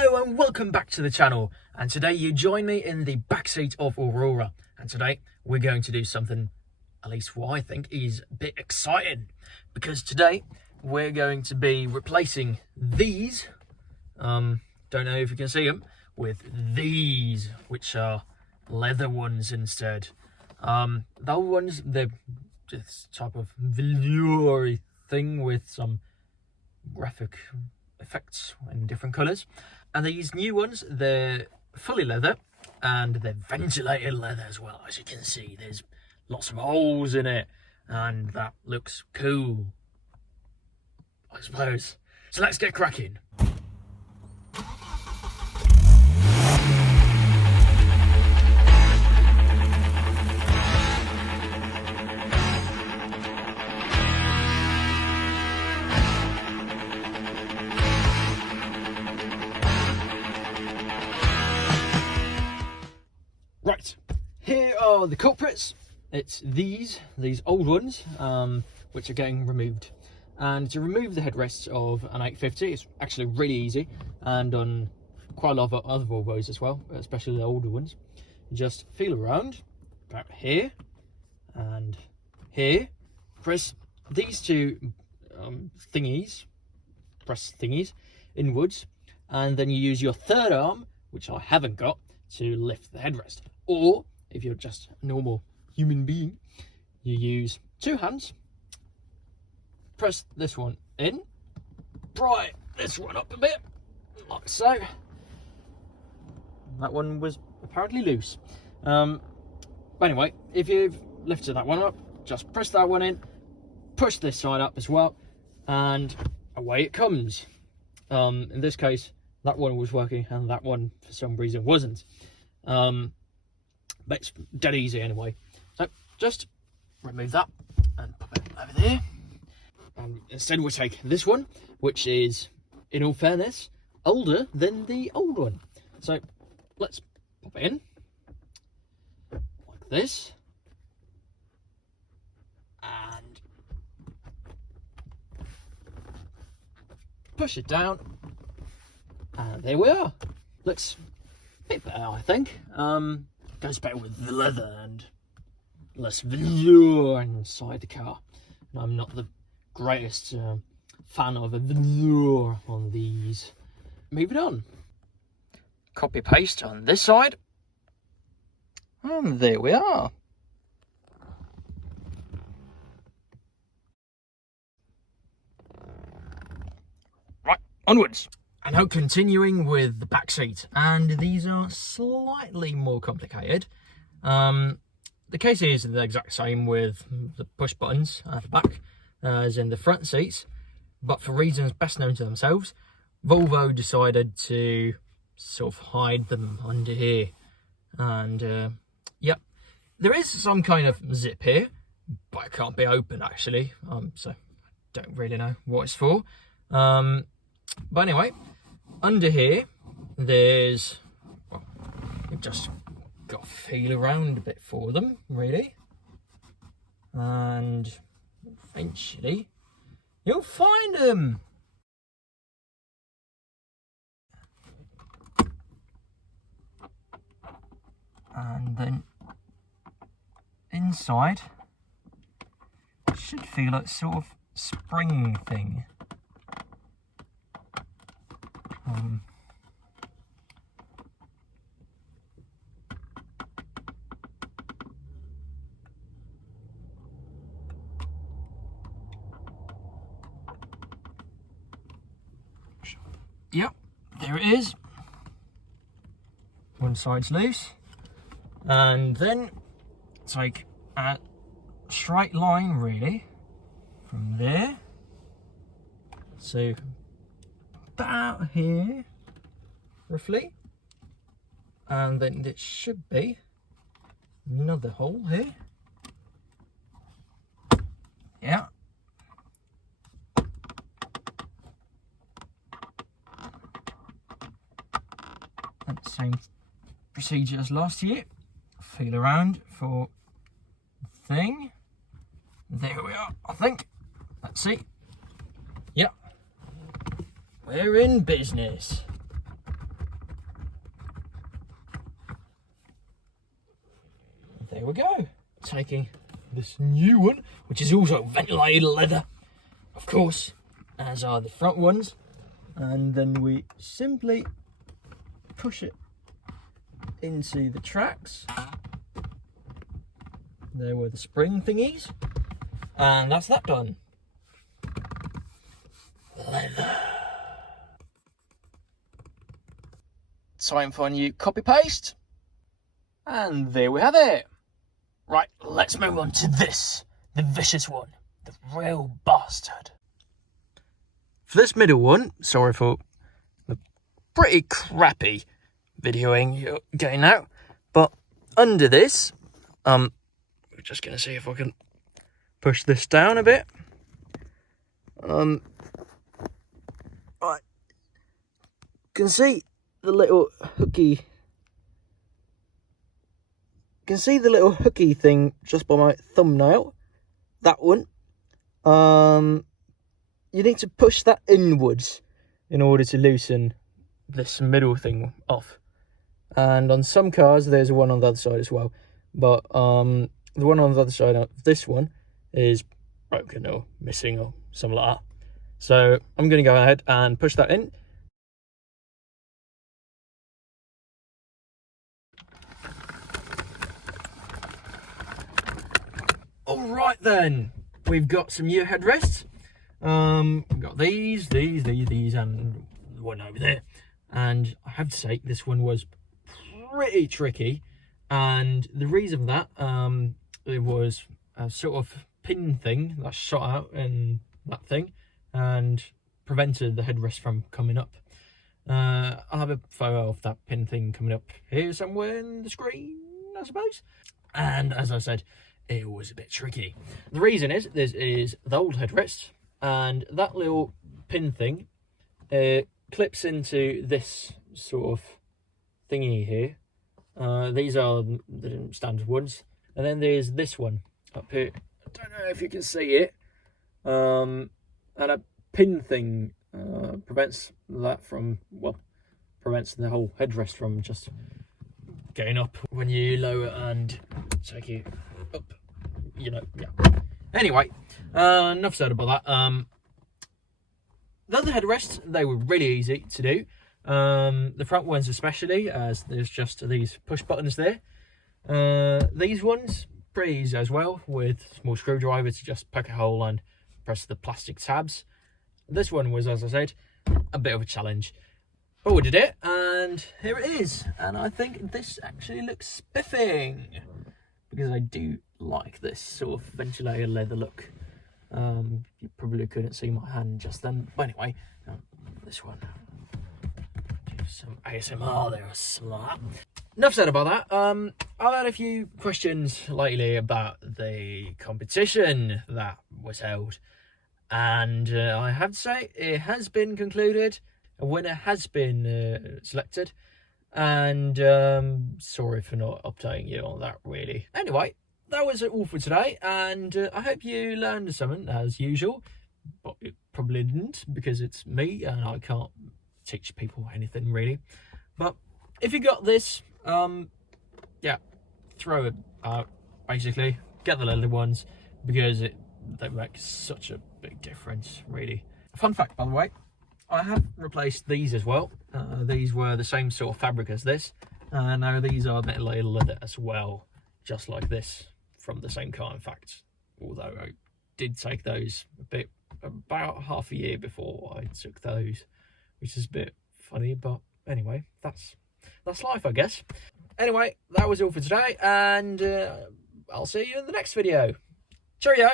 Hello and welcome back to the channel, and today you join me in the backseat of Aurora, and today we're going to do something, at least what I think is a bit exciting, because today we're going to be replacing these, don't know if you can see them, with these, which are leather ones instead. The old ones, they're this type of velour thing with some graphic effects in different colours, and these new ones, they're fully leather and they're ventilated leather as well. As you can see, there's lots of holes in it and that looks cool, I suppose. So let's get cracking. Right, here are the culprits. It's these old ones, which are getting removed. And to remove the headrests of an 850, it's actually really easy, and on quite a lot of other Volvos as well, especially the older ones. Just feel around about here and here. Press these two press thingies inwards, and then you use your third arm, which I haven't got, to lift the headrest. Or if you're just a normal human being, you use two hands, press this one in, pry this one up a bit, like so. That one was apparently loose. But anyway, if you've lifted that one up, just press that one in, push this side up as well, and away it comes. In this case, that one was working and that one for some reason wasn't. But it's dead easy anyway. So just remove that and pop it over there. And instead we'll take this one, which is, in all fairness, older than the old one. So let's pop it in like this. And push it down. And there we are. Looks a bit better, I think. Goes better with the leather and less velour inside the car. And I'm not the greatest fan of a velour on these. Moving on. Copy paste on this side. And there we are. Right, onwards. And now continuing with the back seat, and these are slightly more complicated. The case is the exact same with the push buttons at the back as in the front seats, but for reasons best known to themselves, Volvo decided to sort of hide them under here. And yep, there is some kind of zip here, but it can't be opened actually, so I don't really know what it's for. But anyway, under here, there's, well, you've just got to feel around a bit for them, really. And eventually, you'll find them. And then inside, it should feel like sort of spring thing. Yep, there it is. One side's loose, and then take a straight line really from there, so about here roughly, and then it should be another hole here. Yeah, and same procedure as last year. Feel around for the thing. There we are, I think. Let's see. Yep. We're in business. there we go. Taking this new one, which is also ventilated leather, of course, as are the front ones. And then we simply push it into the tracks. There were the spring thingies. And that's that done. Leather. Time for a new copy paste. And there we have it. Right, let's move on to this. The vicious one. The real bastard. For this middle one, sorry for the pretty crappy videoing you're getting out. But under this, we're just going to see if I can push this down a bit. Right. Can see the little hooky. Can see the little hooky thing just by my thumbnail. That one. You need to push that inwards in order to loosen this middle thing off. And on some cars, there's one on the other side as well. But the one on the other side of this one is broken or missing or something like that. So I'm going to go ahead and push that in. Alright then, we've got some new headrests. We've got these, and the one over there. And I have to say, this one was pretty tricky. And the reason for that, it was a sort of pin thing that shot out in that thing and prevented the headrest from coming up. I'll have a photo of that pin thing coming up here somewhere in the screen, I suppose. And as I said, it was a bit tricky. The reason is, this is the old headrest, and that little pin thing clips into this sort of thingy here. These are the standard ones. And then there's this one up here. I don't know if you can see it. And a pin thing prevents that from, well, prevents the whole headrest from just getting up when you lower and take it up. You know, yeah. Anyway, enough said about that. The other headrests, they were really easy to do. The front ones especially, as there's just these push buttons there. These ones, pretty easy as well, with a small screwdriver to just poke a hole and press the plastic tabs. This one was, as I said, a bit of a challenge. But we did it, and here it is. And I think this actually looks spiffing, because I do like this sort of ventilated leather look. You probably couldn't see my hand just then, but anyway, this one. Do some ASMR there or something like that. Enough said about that. I've had a few questions lately about the competition that was held, and I have to say it has been concluded. A winner has been selected, and sorry for not updating you on that really. Anyway, that was all for today, and I hope you learned something as usual, but it probably didn't because it's me and I can't teach people anything really. But if you got this, yeah, throw it out basically. Get the leather ones because they make such a big difference really. Fun fact, by the way, I have replaced these as well. These were the same sort of fabric as this, and now these are ventilated leather as well, just like this, from the same car in fact, although I did take those about half a year before I took those, which is a bit funny, but anyway, that's life, I guess. Anyway, that was all for today, and I'll see you in the next video. Cheerio!